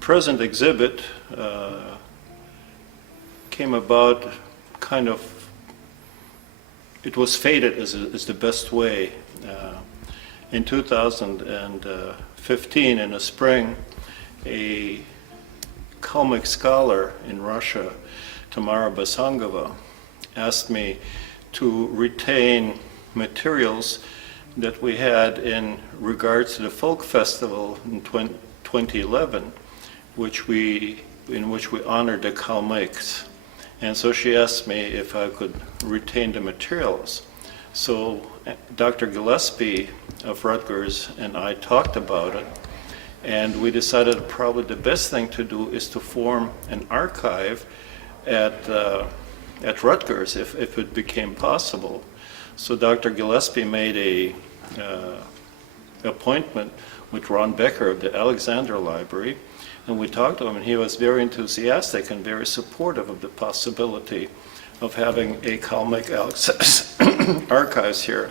Present exhibit came about kind of, it was fated as the best way. In 2015, in the spring, a Kalmyk scholar in Russia, Tamara Basangova, asked me to retain materials that we had in regards to the folk festival in 2011, in which we honored the Kalmyks. And so she asked me if I could retain the materials. So Dr. Gillespie of Rutgers and I talked about it, and we decided probably the best thing to do is to form an archive at Rutgers if it became possible. So Dr. Gillespie made a appointment with Ron Becker of the Alexander Library, and we talked to him, and he was very enthusiastic and very supportive of the possibility of having a Kalmyk archives here.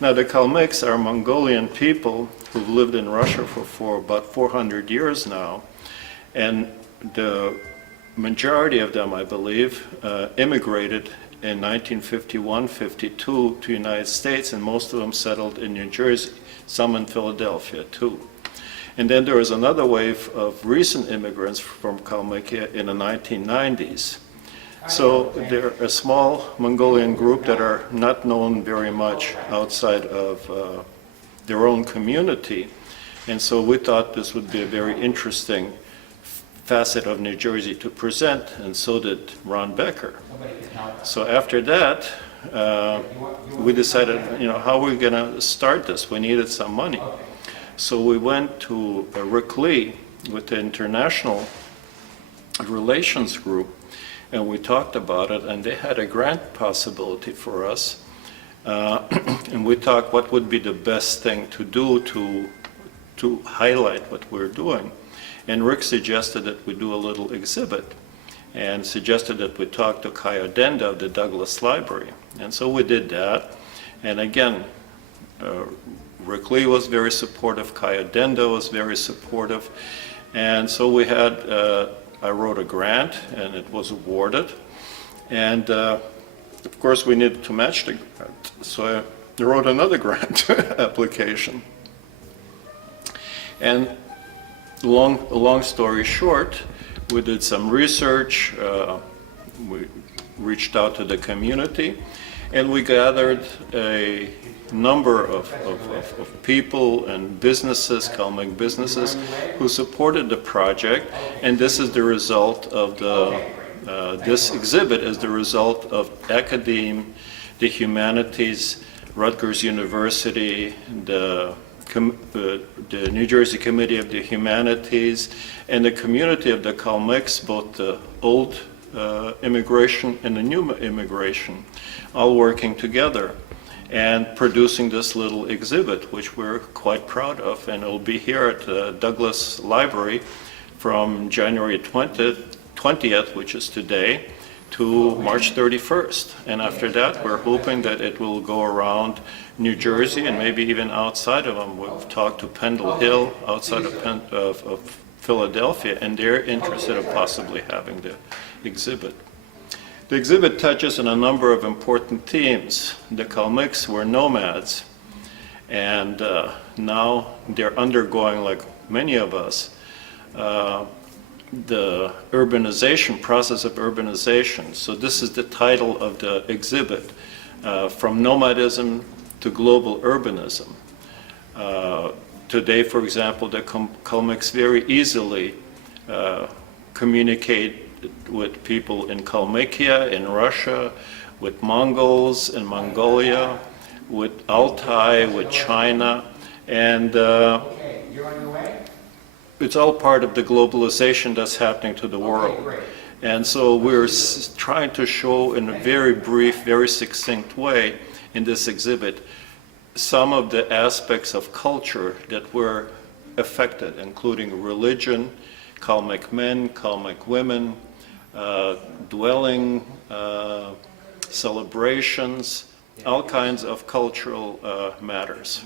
Now, the Kalmyks are Mongolian people who've lived in Russia for about 400 years now, and the majority of them, I believe, immigrated in 1951-52 to the United States, and most of them settled in New Jersey, some in Philadelphia too. And then there was another wave of recent immigrants from Kalmykia in the 1990s. So they're a small Mongolian group that are not known very much outside of their own community. And so we thought this would be a very interesting facet of New Jersey to present, and so did Ron Becker. So after that, we decided, how are we going to start this? We needed some money. So we went to Rick Lee with the International Relations Group, and we talked about it, and they had a grant possibility for us. And we talked what would be the best thing to do to highlight what we're doing. And Rick suggested that we do a little exhibit, and suggested that we talk to Kai Odenda of the Douglas Library. And so we did that. And again, Rick Lee was very supportive, Kai Odenda was very supportive. And so we had, I wrote a grant, and it was awarded. And of course we needed to match the grant. So I wrote another grant application. And long story short, we did some research, we reached out to the community, and we gathered a number of people and businesses, Kalmyk businesses, who supported the project. And this is the result of this exhibit is the result of academe, the Humanities, Rutgers University, the New Jersey Committee of the Humanities, and the community of the Kalmyks, both the old immigration and the new immigration, all working together and producing this little exhibit, which we're quite proud of, and it'll be here at the Douglas Library from January 20th, which is today, to March 31st. And after that, we're hoping that it will go around New Jersey and maybe even outside of them. We've talked to Pendle Hill outside of Philadelphia, and they're interested in possibly having the exhibit. The exhibit touches on a number of important themes. The Kalmyks were nomads, and now they're undergoing, like many of us, the urbanization, process of urbanization. So this is the title of the exhibit, From Nomadism to Global Urbanism. Today, for example, the Kalmyks very easily communicate with people in Kalmykia, in Russia, with Mongols in Mongolia, with Altai, with China, and it's all part of the globalization that's happening to the world. And so we're trying to show in a very brief, very succinct way in this exhibit some of the aspects of culture that were affected, including religion, Kalmyk men, Kalmyk women, dwelling, celebrations, all kinds of cultural matters.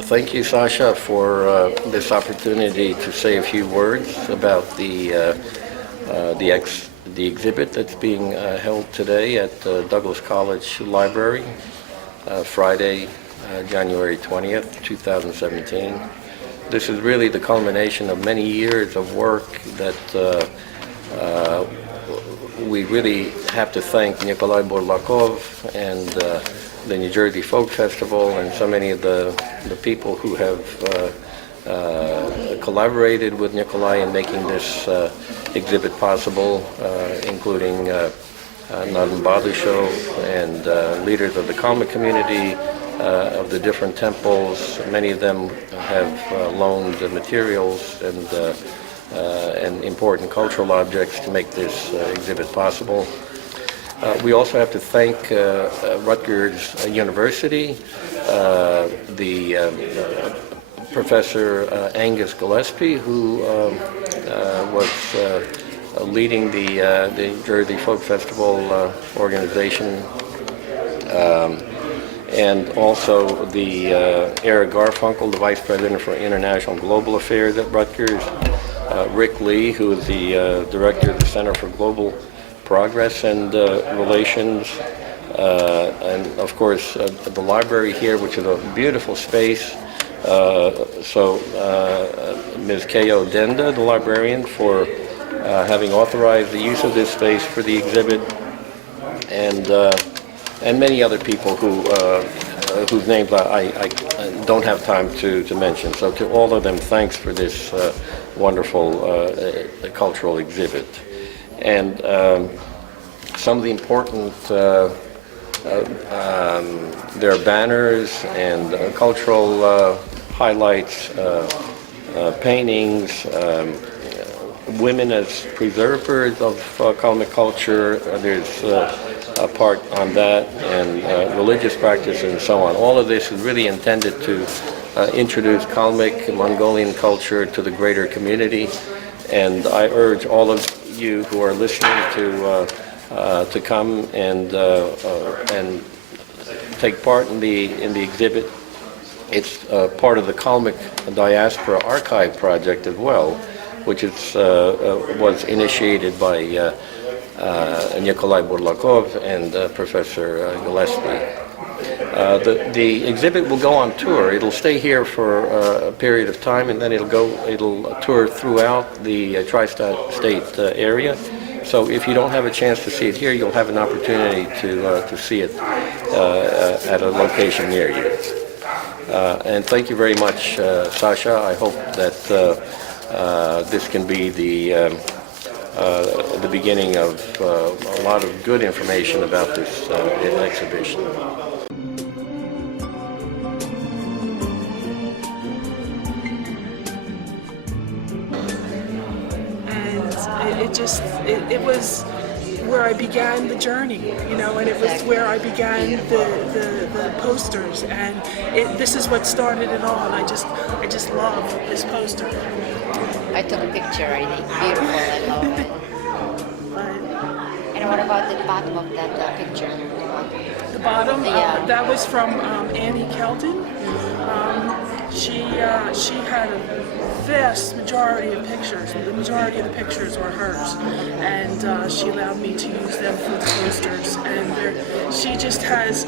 Thank you, Sasha, for this opportunity to say a few words about the exhibit that's being held today at Douglas College Library, Friday, January 20th, 2017. This is really the culmination of many years of work that we really have to thank Nikolai Burlakov and the New Jersey Folk Festival and so many of the people who have collaborated with Nikolai in making this exhibit possible, including Nadan Badishov and leaders of the Kalmyk community, of the different temples. Many of them have loaned the materials and important cultural objects to make this exhibit possible. We also have to thank Rutgers University, the Professor Angus Gillespie, who was leading the Jersey Folk Festival organization, and also the Eric Garfunkel, the Vice President for International Global Affairs at Rutgers, Rick Lee, who is the Director of the Center for Global Progress and Relations, and of course the library here, which is a beautiful space. Ms. K.O. Denda, the librarian, for having authorized the use of this space for the exhibit, and many other people whose names I don't have time to mention. So to all of them, thanks for this wonderful cultural exhibit. And some of the important, there are banners and cultural highlights, paintings, women as preservers of Kalmyk culture. There's a part on that, and religious practice and so on. All of this is really intended to introduce Kalmyk Mongolian culture to the greater community, and I urge all of you who are listening to come and take part in the exhibit. It's part of the Kalmyk Diaspora Archiving Project as well, which is was initiated by Nikolai Burlakov and Professor Gillespie. The exhibit will go on tour. It'll stay here for a period of time, and then it'll tour throughout the tri-state area. So if you don't have a chance to see it here, you'll have an opportunity to see it at a location near you. And thank you very much, Sasha. I hope that this can be the beginning of a lot of good information about this exhibition. It was where I began the journey, you know, and it was where I began the posters, and this is what started it all, and I just love this poster. I took a picture, I think, beautiful, I love it. And what about the bottom of that picture? The bottom, yeah. That was from Annie Kelton. She had a vast majority of pictures. The majority of the pictures were hers, and she allowed me to use them for the posters. And she just has,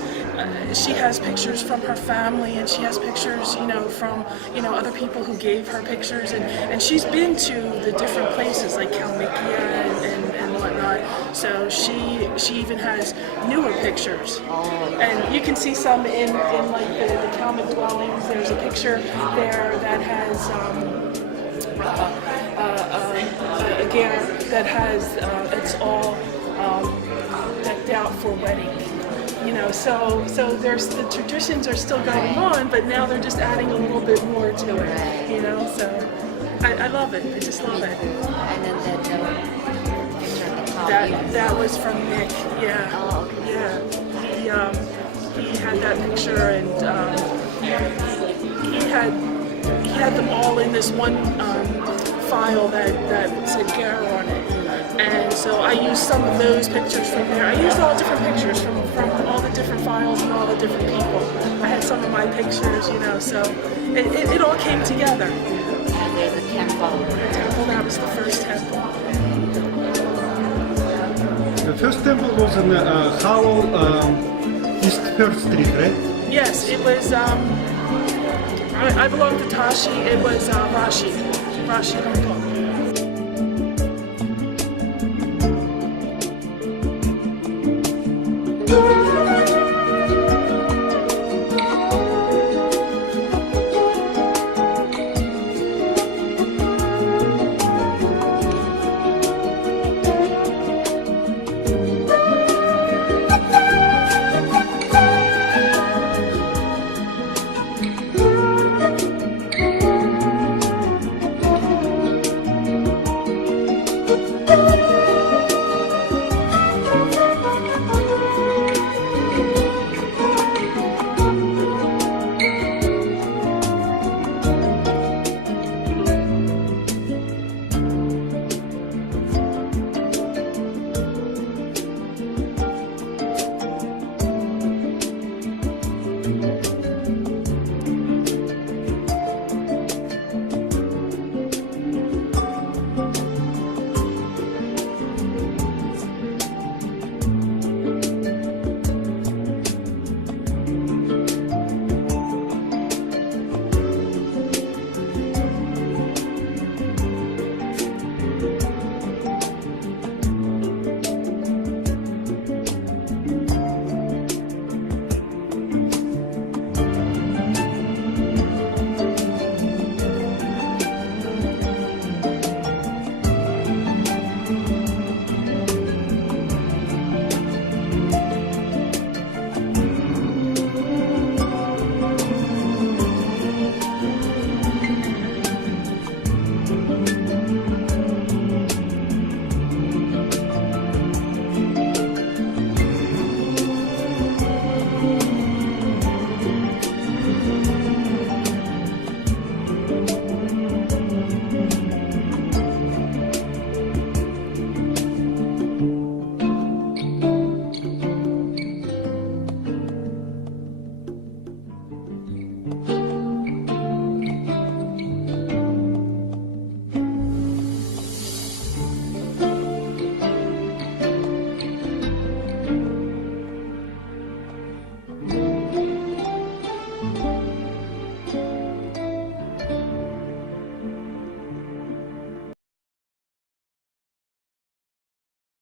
she has pictures from her family, and she has pictures, you know, from other people who gave her pictures, and she's been to the different places like Kalmykia and whatnot. So she even has newer pictures, and you can see some in like the Kalmyk dwellings. There's a picture there that has a ger that has it's all decked out for wedding. You know, so there's the traditions are still going on, but now they're just adding a little bit more to it. You know, so I love it. I just love it. And then picture of the top. That was from Nick. Yeah. Oh, okay. Yeah. He had that picture, and he had them all in this one file that said Garo on it. And so I used some of those pictures from there. I used all different pictures from all the different files and all the different people. I had some of my my pictures, you know, so it all came together. And there's a temple. Temple, that was the first temple. The first temple was in Hollow, East 3rd Street, right? Yes, it was, I belong to Tashi, it was Rashi Hong Kong.